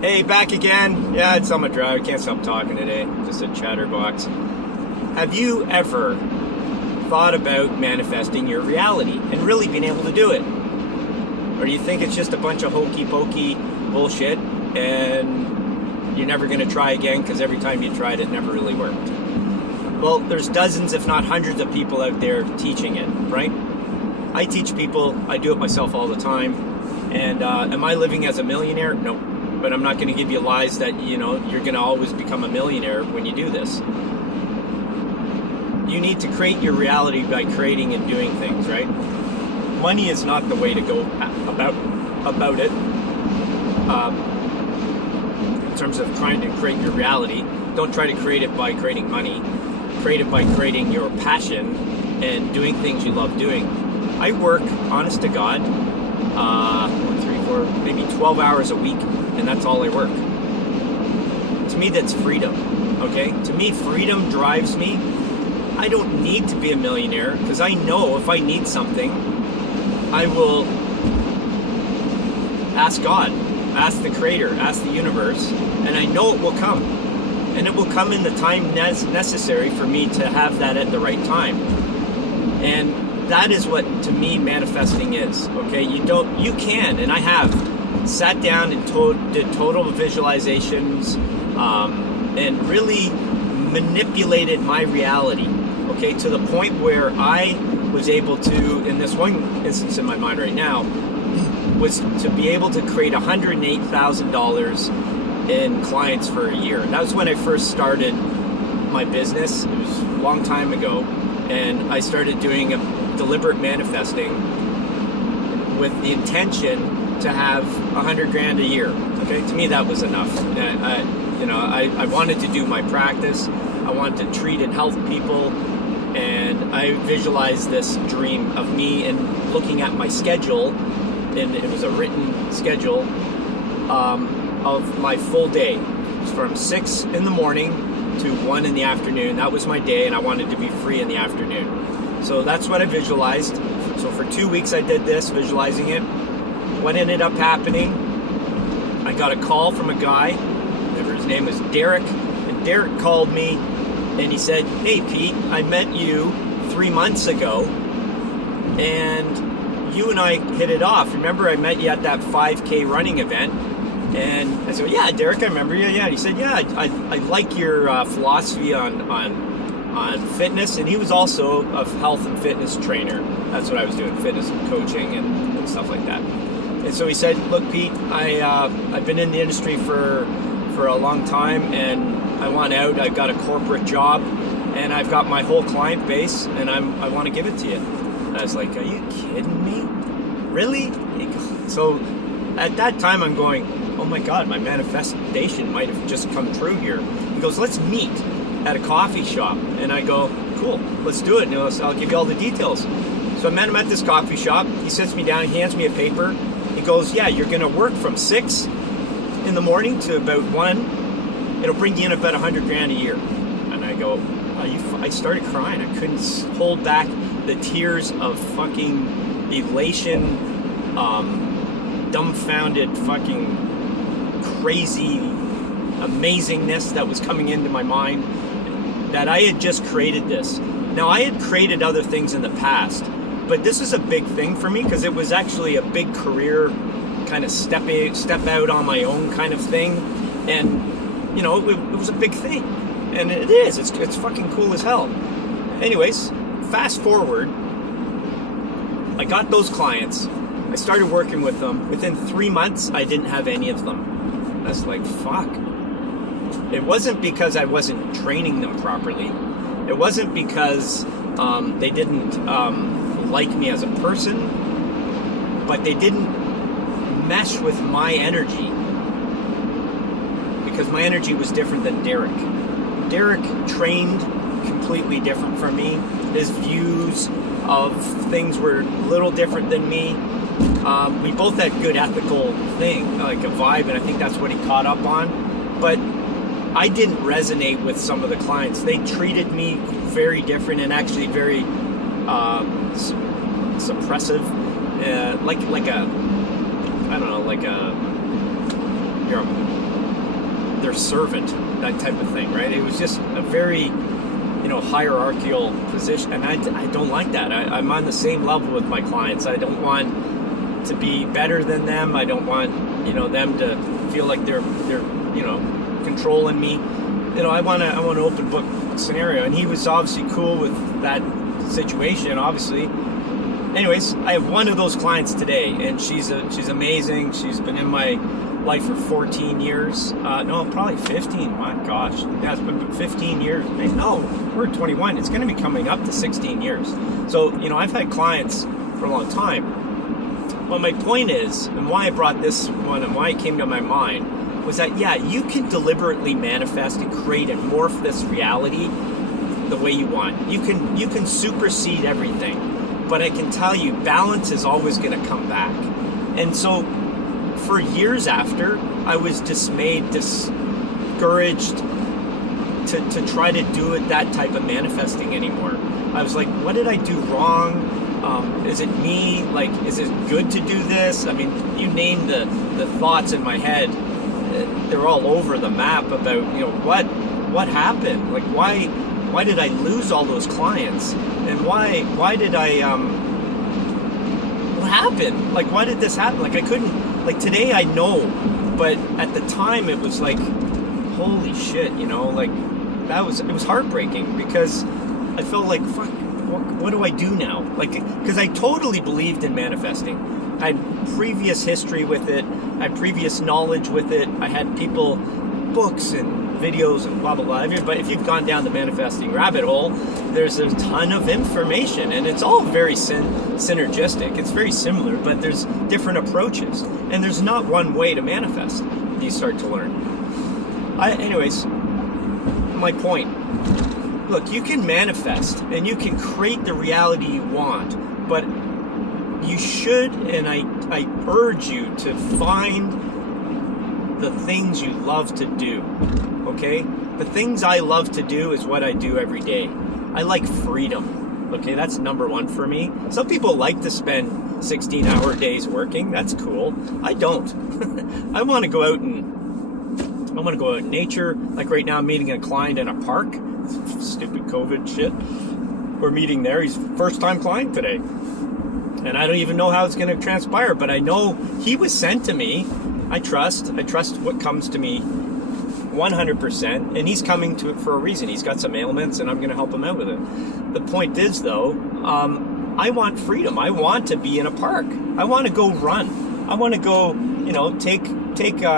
Hey, back again. Yeah, it's on my drive. Can't stop talking today. Just a chatterbox. Have you ever thought about manifesting your reality and really being able to do it? Or do you think it's just a bunch of hokey pokey bullshit and you're never going to try again because every time you tried it never really worked? Well, there's dozens, if not hundreds of people out there teaching it, right? I teach people. I do it myself all the time. And am I living as a millionaire? No. But I'm not going to give you lies that, you're going to always become a millionaire when you do this. You need to create your reality by creating and doing things, right? Money is not the way to go about it. In terms of trying to create your reality, don't try to create it by creating money. Create it by creating your passion and doing things you love doing. I work, honest to God, 3, 4, maybe 12 hours a week, and that's all I work. To me, that's freedom, okay? To me, freedom drives me. I don't need to be a millionaire because I know if I need something, I will ask God, ask the Creator, ask the universe, and I know it will come. And it will come in the time necessary for me to have that at the right time. And that is what, to me, manifesting is, okay? You can, and I have sat down and did total visualizations and really manipulated my reality, okay, to the point where I was able to, in this one instance in my mind right now, was to be able to create $108,000 in clients for a year. And that was when I first started my business. It was a long time ago, and I started doing a deliberate manifesting with the intention to have $100,000 a year. Okay, to me that was enough. I wanted to do my practice. I wanted to treat and help people, and I visualized this dream of me and looking at my schedule, and it was a written schedule of my full day. It was from 6 in the morning to 1 in the afternoon. That was my day, and I wanted to be free in the afternoon. So that's what I visualized. So for 2 weeks I did this, visualizing it. What ended up happening, I got a call from a guy, his name was Derek, and Derek called me and he said, "Hey Pete, I met you 3 months ago and you and I hit it off. Remember I met you at that 5K running event?" And I said, "Yeah, Derek, I remember you." Yeah, and he said, "Yeah, I like your philosophy on fitness." And he was also a health and fitness trainer. That's what I was doing, fitness and coaching and stuff like that. And so he said, "Look, Pete, I've been in the industry for a long time, and I want out. I've got a corporate job, and I've got my whole client base, and I want to give it to you." And I was like, "Are you kidding me? Really?" So at that time, I'm going, "Oh my God, my manifestation might have just come true here." He goes, "Let's meet at a coffee shop." And I go, "Cool, let's do it. And I'll give you all the details." So I met him at this coffee shop. He sits me down, he hands me a paper. He goes, "Yeah, you're going to work from 6 in the morning to about 1. It'll bring you in about $100,000 a year." And I go, I started crying. I couldn't hold back the tears of fucking elation, dumbfounded fucking crazy amazingness that was coming into my mind, that I had just created this. Now, I had created other things in the past, but this is a big thing for me because it was actually a big career kind of step out on my own kind of thing. And, it was a big thing. And it is. It's fucking cool as hell. Anyways, fast forward, I got those clients. I started working with them. Within 3 months, I didn't have any of them. I was like, fuck. It wasn't because I wasn't training them properly. It wasn't because they didn't like me as a person, but they didn't mesh with my energy, because my energy was different than Derek. Derek trained completely different from me. His views of things were a little different than me. We both had good ethical thing, like a vibe, and I think that's what he caught up on. But I didn't resonate with some of the clients. They treated me very different and actually very suppressive, like a, I don't know, like a, you're their servant, that type of thing, right? It was just a very, hierarchical position, and I don't like that. I'm on the same level with my clients. I don't want to be better than them. I don't want, them to feel like they're controlling me. I want an open book scenario, and he was obviously cool with that situation, obviously. Anyways, I have one of those clients today, and she's amazing. She's been in my life for 14 years. No, probably 15. My gosh. Yeah, it's been 15 years. No, we're 21. It's going to be coming up to 16 years. So, I've had clients for a long time. But my point is, and why I brought this one and why it came to my mind, was that, yeah, you can deliberately manifest and create and morph this reality the way you want. You can supersede everything. But I can tell you, balance is always going to come back. And so, for years after, I was dismayed, discouraged to try to do that type of manifesting anymore. I was like, what did I do wrong? Is it me? Like, is it good to do this? I mean, you name the thoughts in my head. They're all over the map about, what happened? Like, why did I lose all those clients? And why did I, what happened? Like, why did this happen? Like, I couldn't, like, today I know, but at the time it was like, holy shit, like, it was heartbreaking, because I felt like, fuck, what do I do now? Like, because I totally believed in manifesting. I had previous history with it, I had previous knowledge with it, I had people, books and videos and blah blah blah. But if you've gone down the manifesting rabbit hole, there's a ton of information, and it's all very synergistic. It's very similar, but there's different approaches, and there's not one way to manifest. You start to learn. Anyways, my point. Look, you can manifest and you can create the reality you want, but you should, and I urge you to find the things you love to do. Okay? The things I love to do is what I do every day. I like freedom. Okay, that's number one for me. Some people like to spend 16-hour days working. That's cool. I don't. I want to go out in nature. Like right now, I'm meeting a client in a park. Stupid COVID shit. We're meeting there. He's first-time client today. And I don't even know how it's going to transpire, but I know he was sent to me. I trust what comes to me 100%, and he's coming to it for a reason. He's got some ailments, and I'm going to help him out with it. The point is, though, I want freedom. I want to be in a park. I want to go run. I want to go, take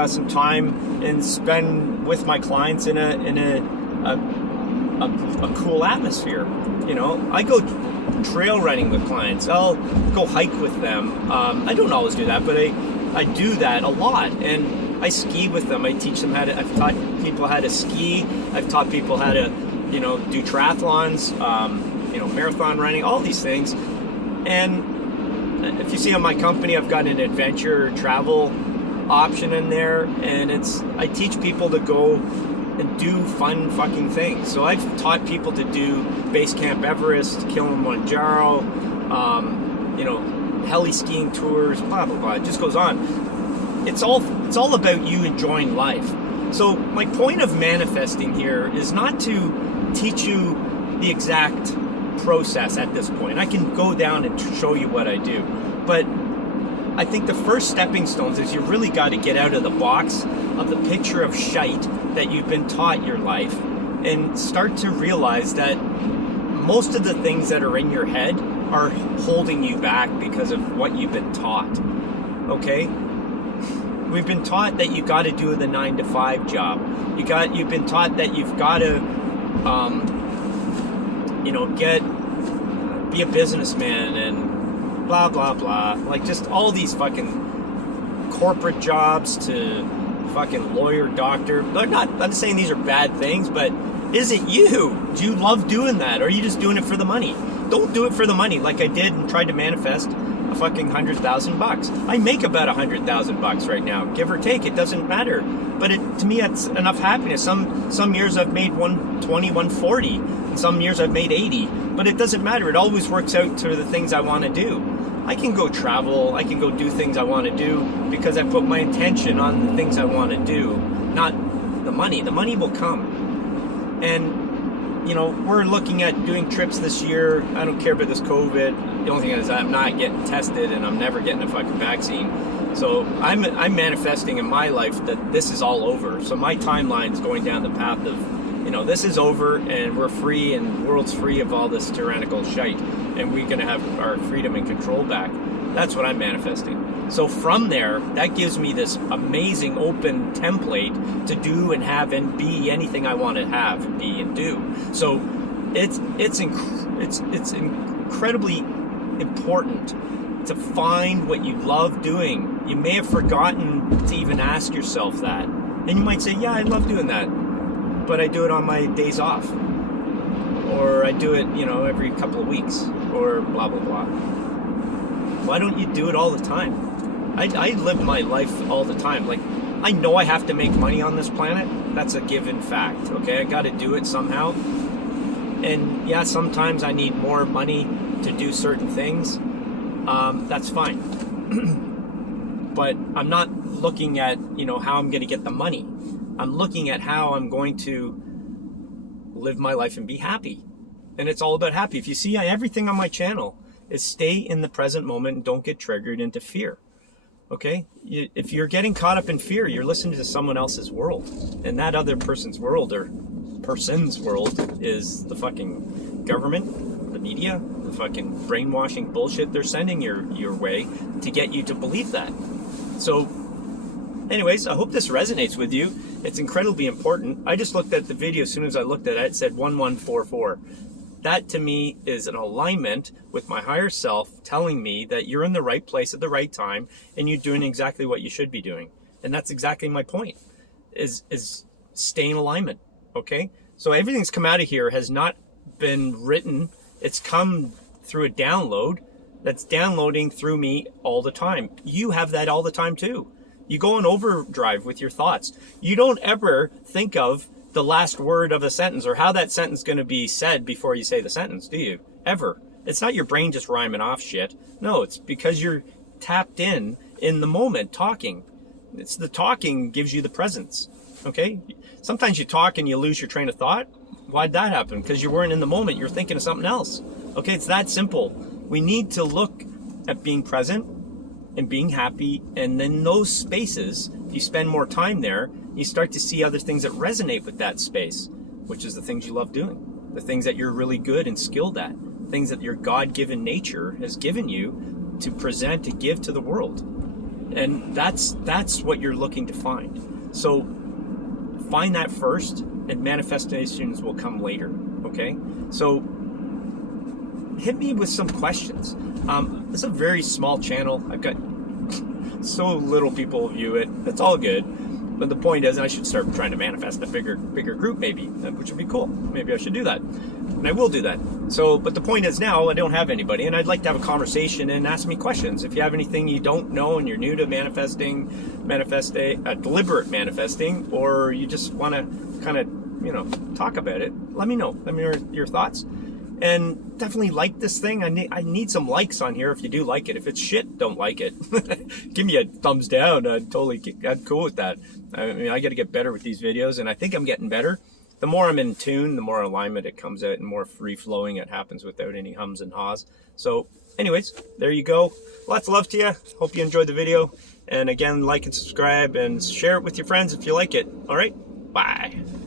some time and spend with my clients in a cool atmosphere. I go trail running with clients. I'll go hike with them. I don't always do that, but I do that a lot, and I ski with them. I teach them I've taught people how to ski. I've taught people how to, do triathlons, marathon running, all these things. And if you see on my company, I've got an adventure travel option in there, and I teach people to go and do fun fucking things. So I've taught people to do Base Camp Everest, Kilimanjaro, heli skiing tours, blah blah blah. It just goes on. It's all about you enjoying life. So my point of manifesting here is not to teach you the exact process at this point. I can go down and show you what I do, but I think the first stepping stones is you really got to get out of the box of the picture of shite that you've been taught your life, and start to realize that most of the things that are in your head are holding you back because of what you've been taught. Okay? We've been taught that you got to do the 9-to-5 job. You've been taught that you've got to, be a businessman and blah blah blah. Like, just all these fucking corporate jobs to fucking lawyer, doctor. I'm saying these are bad things, but is it you? Do you love doing that, or are you just doing it for the money? Don't do it for the money like I did and tried to manifest a fucking $100,000. I make about $100,000 right now, give or take. It doesn't matter. But to me, that's enough happiness. Some years I've made 120, 140, and some years I've made 80. But it doesn't matter. It always works out to the things I want to do. I can go travel. I can go do things I want to do because I put my intention on the things I want to do, not the money. The money will come. And, you know, we're looking at doing trips this year. I don't care about this COVID. The only thing is I'm not getting tested and I'm never getting a fucking vaccine. So I'm manifesting in my life that this is all over. So my timeline's going down the path of, you know, this is over and we're free and the world's free of all this tyrannical shite. And we're going to have our freedom and control back. That's what I'm manifesting. So from there, that gives me this amazing open template to do and have and be anything I want to have, be, and do. So it's incredibly important to find what you love doing. You may have forgotten to even ask yourself that. And you might say, yeah, I love doing that, but I do it on my days off. Or I do it, you know, every couple of weeks, or blah, blah, blah. Why don't you do it all the time? I live my life all the time. Like, I know I have to make money on this planet. That's a given fact, okay? I got to do it somehow. And yeah, sometimes I need more money to do certain things. That's fine. But I'm not looking at, you know, how I'm going to get the money. I'm looking at how I'm going to live my life and be happy. And it's all about happy. If you see, everything on my channel is stay in the present moment and don't get triggered into fear. Okay? If you're getting caught up in fear, you're listening to someone else's world. And that other person's world, or person's world, is the fucking government, the media, the fucking brainwashing bullshit they're sending your way to get you to believe that. So, anyways, I hope this resonates with you. It's incredibly important. I just looked at the video. As soon as I looked at it, it said 1144. That to me is an alignment with my higher self telling me that you're in the right place at the right time and you're doing exactly what you should be doing. And that's exactly my point, is stay in alignment, okay? So everything's come out of here has not been written. It's come through a download that's downloading through me all the time. You have that all the time too. You go in overdrive with your thoughts. You don't ever think of the last word of a sentence or how that sentence is going to be said before you say the sentence, do you? Ever. It's not your brain just rhyming off shit. No, it's because you're tapped in the moment talking. It's the talking gives you the presence, okay? Sometimes you talk and you lose your train of thought. Why'd that happen? Because you weren't in the moment. You're thinking of something else. Okay, it's that simple. We need to look at being present and being happy, and then those spaces, if you spend more time there, you start to see other things that resonate with that space, which is the things you love doing, the things that you're really good and skilled at, things that your God-given nature has given you to present, to give to the world. And that's what you're looking to find. So find that first, and manifestations will come later, okay? So hit me with some questions. This is a very small channel. I've got so little people view it. It's all good. But the point is, I should start trying to manifest a bigger group maybe, which would be cool. Maybe I should do that. And I will do that. So, but the point is now I don't have anybody, and I'd like to have a conversation and ask me questions. If you have anything you don't know and you're new to deliberate manifesting, or you just want to kind of, you know, talk about it, let me know. Let me know your thoughts. And definitely like this thing. I need some likes on here if you do like it. If it's shit, don't like it. Give me a thumbs down. I'm cool with that. I mean, I got to get better with these videos, and I think I'm getting better. The more I'm in tune, the more alignment it comes out, and more free-flowing it happens without any hums and haws. So, anyways, there you go. Lots of love to you. Hope you enjoyed the video. And again, like and subscribe, and share it with your friends if you like it. All right? Bye.